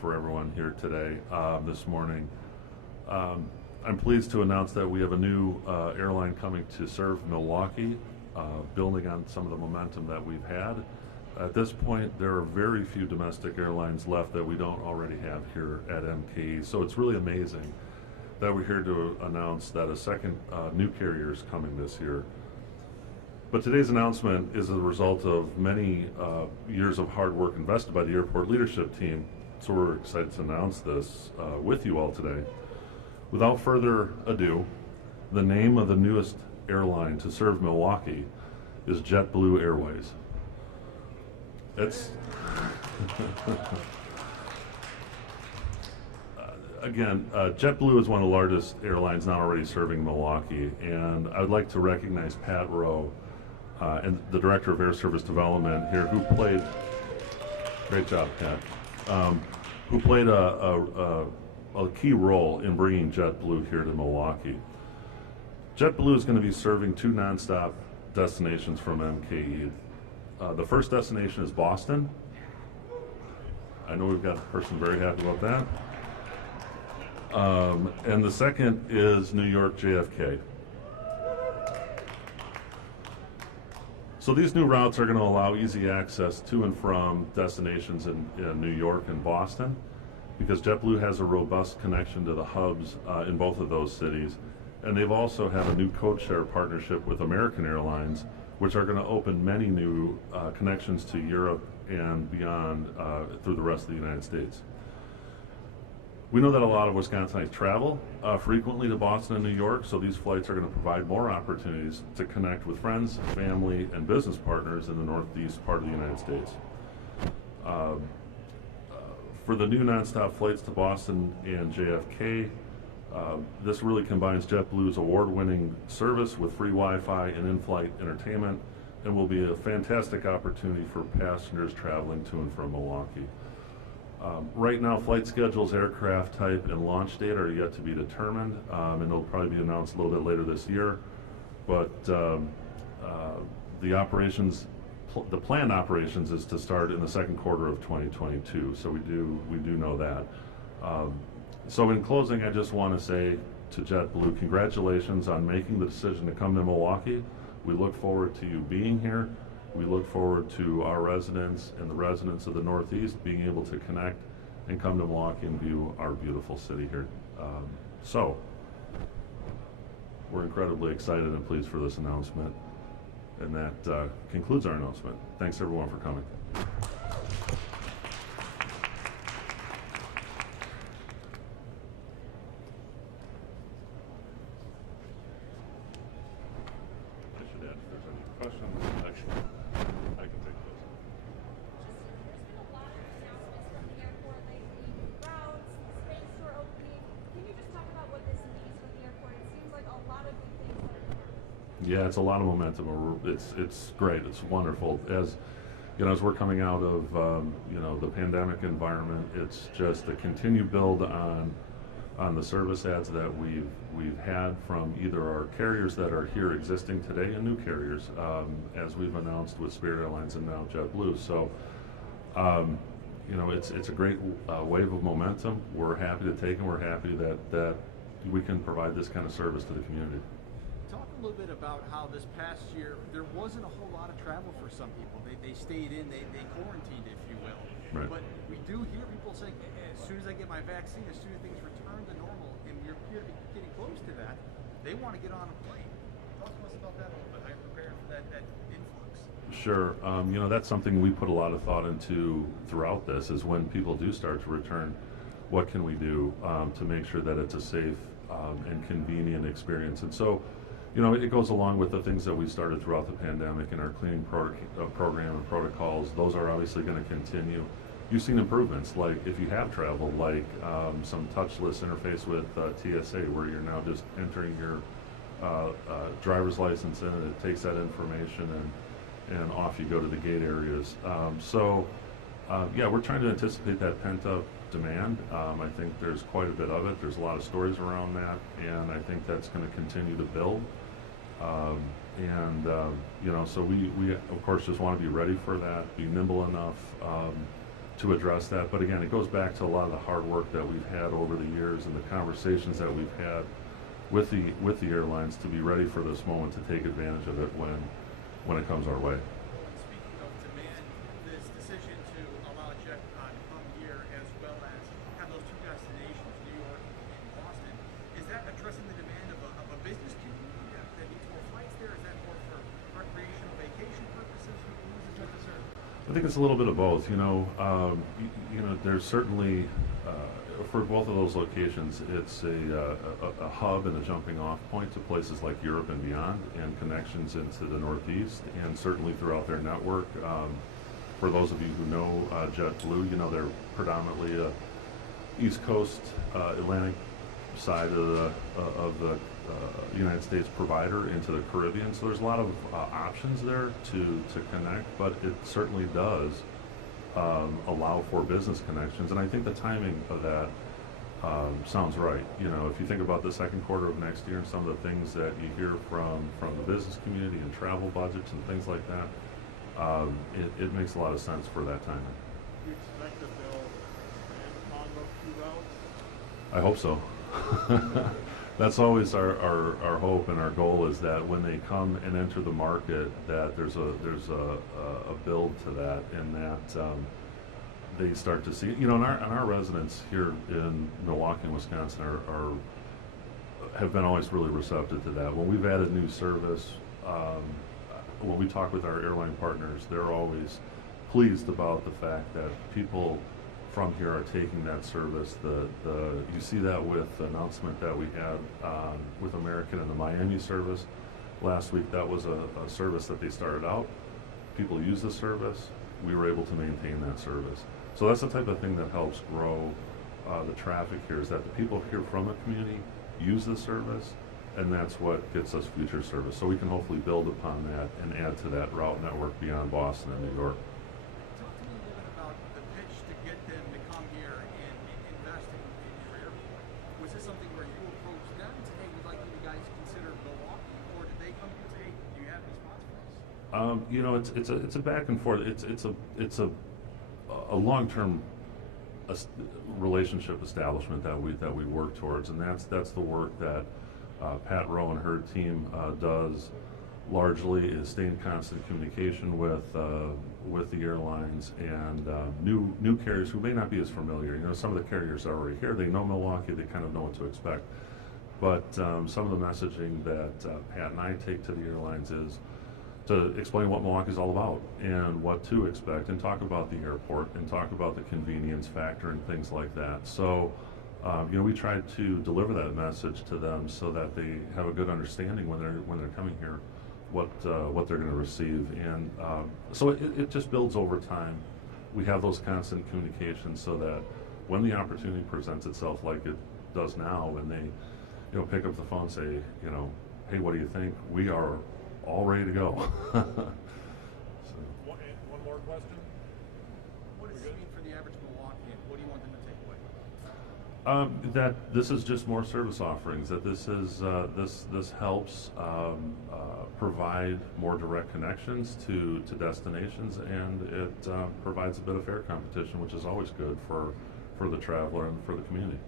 for everyone here today, this morning. I'm pleased to announce that we have a new airline coming to serve Milwaukee, building on some of the momentum that we've had. At this point, there are very few domestic airlines left that we don't already have here at MKE, so it's really amazing that we're here to announce that a second new carrier is coming this year. But today's announcement is a result of many years of hard work invested by the airport leadership team, so we're excited to announce this with you all today. Without further ado, the name of the newest airline to serve Milwaukee is JetBlue Airways. It's again, JetBlue is one of the largest airlines now already serving Milwaukee, and I'd like to recognize Pat Rowe, and the Director of Air Service Development here, who played, great job, Pat, who played a key role in bringing JetBlue here to Milwaukee. JetBlue is going to be serving two nonstop destinations from MKE. The first destination is Boston. I know we've got a person very happy about that. And the second is New York JFK. So these new routes are going to allow easy access to and from destinations in New York and Boston, because JetBlue has a robust connection to the hubs in both of those cities. And they've also had a new code-share partnership with American Airlines, which are going to open many new connections to Europe and beyond through the rest of the United States. We know that a lot of Wisconsinites travel frequently to Boston and New York, so these flights are going to provide more opportunities to connect with friends, family, and business partners in the northeast part of the United States. For the new nonstop flights to Boston and JFK, this really combines JetBlue's award-winning service with free Wi-Fi and in-flight entertainment, and will be a fantastic opportunity for passengers traveling to and from Milwaukee. Right now, flight schedules, aircraft type, and launch date are yet to be determined, and it'll probably be announced a little bit later this year. But the planned operations is to start in the second quarter of 2022. So we do know that. So in closing, I just want to say to JetBlue, congratulations on making the decision to come to Milwaukee. We look forward to you being here. We look forward to our residents and the residents of the Northeast being able to connect and come to Milwaukee and view our beautiful city here. So we're incredibly excited and pleased for this announcement. And that concludes our announcement. Thanks everyone for coming. Yeah, it's a lot of momentum. It's great. It's wonderful. As you know, as we're coming out of the pandemic environment, it's just a continued build on the service ads that we've had from either our carriers that are here existing today and new carriers, as we've announced with Spirit Airlines and now JetBlue. So it's a great wave of momentum. We're happy to take, and we're happy that we can provide this kind of service to the community. Talk a little bit about how this past year there wasn't a whole lot of travel for some people. They stayed in, they quarantined, if you will. Right. But we do hear people saying, as soon as I get my vaccine, as soon as things return to normal, and we appear to be getting close to that, they want to get on a plane. Talk to us about that a little bit. How you're prepared for that influx? Sure. That's something we put a lot of thought into throughout this, is when people do start to return, what can we do to make sure that it's a safe and convenient experience? And so, it goes along with the things that we started throughout the pandemic in our cleaning program and protocols. Those are obviously going to continue. You've seen improvements, like if you have traveled, like some touchless interface with TSA, where you're now just entering your driver's license in, and it takes that information, and off you go to the gate areas. We're trying to anticipate that pent-up demand. I think there's quite a bit of it. There's a lot of stories around that, and I think that's going to continue to build. So we of course just want to be ready for that, be nimble enough, to address that. But again, it goes back to a lot of the hard work that we've had over the years and the conversations that we've had with the airlines to be ready for this moment to take advantage of it when it comes our way. Speaking of demand, this decision to allow Jet to come here as well as have those two destinations, New York and Boston, is that addressing the demand of a business community that needs more flights there? Is that more for recreational vacation purposes? Who's the Jet to serve? I think it's a little bit of both. There's certainly for both of those locations, it's a hub and a jumping off point to places like Europe and beyond, and connections into the Northeast, and certainly throughout their network. For those of you who know JetBlue, they're predominantly a East Coast Atlantic side of the United States provider into the Caribbean. So there's a lot of options there to connect, but it certainly does allow for business connections. And I think the timing of that sounds right. If you think about the second quarter of next year and some of the things that you hear from the business community and travel budgets and things like that, it makes a lot of sense for that timing. Do you expect that they'll expand upon those two routes? I hope so. That's always our hope and our goal, is that when they come and enter the market, that there's a build to that, and that they start to see, and our residents here in Milwaukee and Wisconsin have been always really receptive to that. When we've added new service, when we talk with our airline partners, they're always pleased about the fact that people from here are taking that service. You see that with the announcement that we had with American and the Miami service last week. That was a service that they started out. People use the service. We were able to maintain that service. So that's the type of thing that helps grow the traffic here, is that the people here from the community use the service, and that's what gets us future service. So we can hopefully build upon that and add to that route network beyond Boston and New York. Talk to me a little bit about the pitch to get them to come here and invest in your airport. Was this something where you approached them and said, hey, we'd like you guys to consider Milwaukee, or did they come to you and say, hey, do you have any spots for us? It's a back and forth. It's a long-term relationship establishment that we work towards, and that's the work that Pat Rowe and her team does largely, is stay in constant communication with the airlines and new carriers who may not be as familiar. Some of the carriers are already here. They know Milwaukee. They kind of know what to expect. But some of the messaging that Pat and I take to the airlines is to explain what Milwaukee is all about and what to expect, and talk about the airport and talk about the convenience factor and things like that. So, we try to deliver that message to them so that they have a good understanding when they're coming here, what they're going to receive, and so it just builds over time. We have those constant communications so that when the opportunity presents itself, like it does now, when they pick up the phone and say, hey, what do you think? We are all ready to go. One more question. What does this mean for the average Milwaukeean? What do you want them to take away? That this is just more service offerings. That this is this helps provide more direct connections to destinations, and it provides a bit of fare competition, which is always good for the traveler and for the community.